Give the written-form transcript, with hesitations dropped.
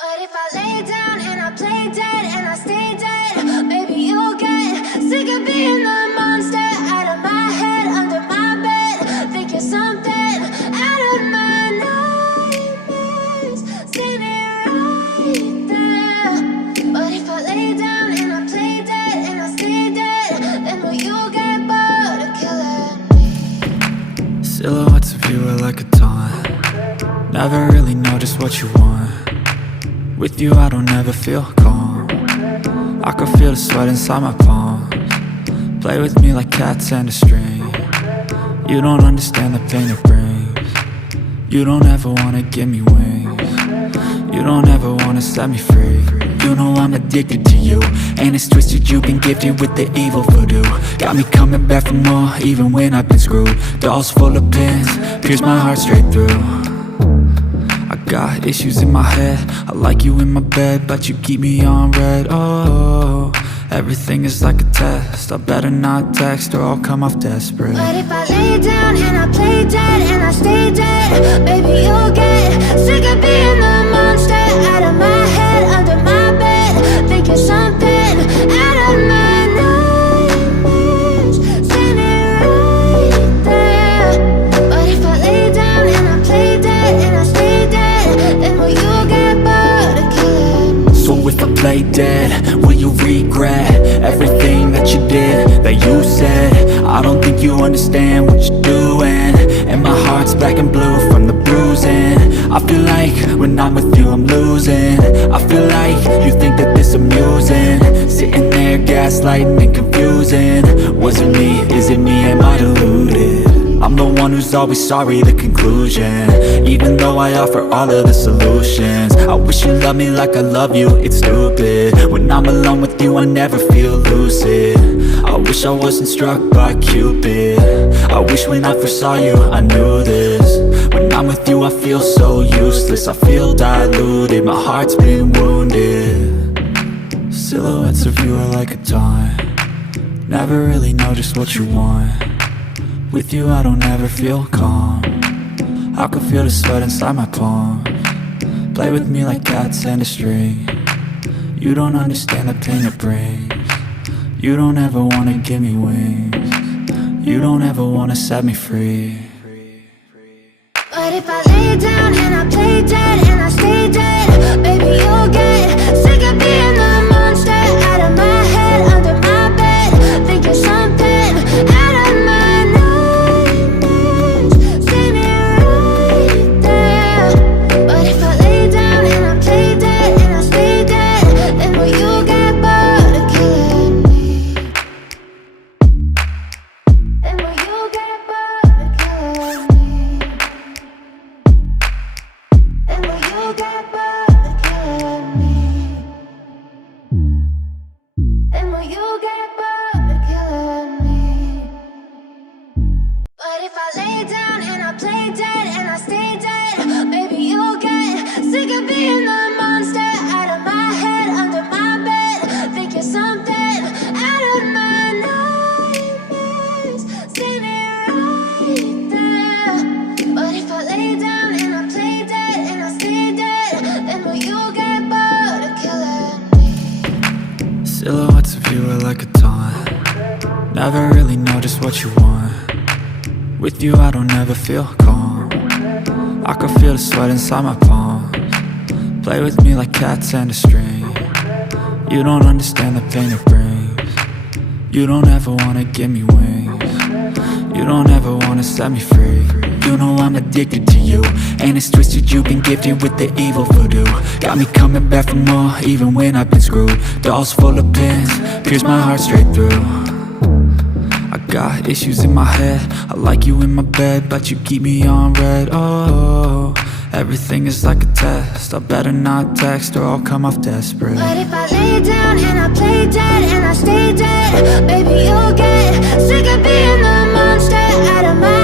But if I lay down and I play dead and I stay dead, maybe you'll get sick of being the monster out of my head, under my bed. Think you're something out of my nightmares, standing right there. But if I lay down and I play dead and I stay dead, then will you get bored of killing me? Silhouettes of you are like a taunt. Never really know just what you want. With you I don't ever feel calm. I can feel the sweat inside my palms. Play with me like cats and a string. You don't understand the pain it brings. You don't ever wanna give me wings. You don't ever wanna set me free. You know I'm addicted to you, and it's twisted, you've been gifted with the evil voodoo. Got me coming back for more, even when I've been screwed. Dolls full of pins, pierce my heart straight through. I got issues in my head, I like you in my bed, but you keep me on red. Oh, everything is like a test. I better not text or I'll come off desperate. But if I lay down and I play dead and I stay dead, maybe you'll get sick of being the monster out of my head, under my bed. Think you're something out of my nightmares, standing right there. But if I lay down and I play dead and I stay dead, then will you get bored of killing me? So if I play dead, will you regret everything that you did, that you said? I don't think you understand what you're doing, and my heart's black and blue from the bruising. I feel like when I'm with you I'm losing. I feel like you think that this amusing, sitting there gaslighting and confusing. Was it me? Is it me? Am I deluded? I'm the one who's always sorry, the conclusion, even though I offer all of the solutions. I wish you loved me like I love you, it's stupid. When I'm alone with you I never feel lucid. I wish I wasn't struck by Cupid. I wish when I first saw you I knew this. When I'm with you I feel so useless, I feel diluted, my heart's been wounded. Silhouettes of you are like a taunt. Never really know just what you want. With you I don't ever feel calm. I can feel the sweat inside my palms. Play with me like cats and a string. You don't understand the pain it brings. You don't ever wanna give me wings. You don't ever wanna set me free. But if I lay down and I play dead and I stay dead, maybe you'll get sick of being the monster out of my head, under my bed. Think you're something out of my nightmares, standing right there. But if I lay down and I play dead and I stay dead, then will you get bored of killing me? Then will you get bored of killing me? And will you get bored of killing me? And will you get bored of killing me? But if I lay down and I play dead and I stay dead, maybe you'll get sick of being the monster out of my head, under my bed. Think you're something out of my nightmares, standing right there. But if I lay down and I play dead and I stay dead, then will you get bored of killing me? Silhouettes of you are like a taunt. Never really know just what you want. With you I don't ever feel calm. I can feel the sweat inside my palms. Play with me like cats and a string. You don't understand the pain it brings. You don't ever wanna give me wings. You don't ever wanna set me free. You know I'm addicted to you, and it's twisted, you've been gifted with the evil voodoo. Got me coming back for more, even when I've been screwed. Dolls full of pins, pierce my heart straight through. I got issues in my head, I like you in my bed, but you keep me on red. Oh, everything is like a test. I better not text or I'll come off desperate. But if I lay down and I play dead and I stay dead, maybe you'll get sick of being the monster out of my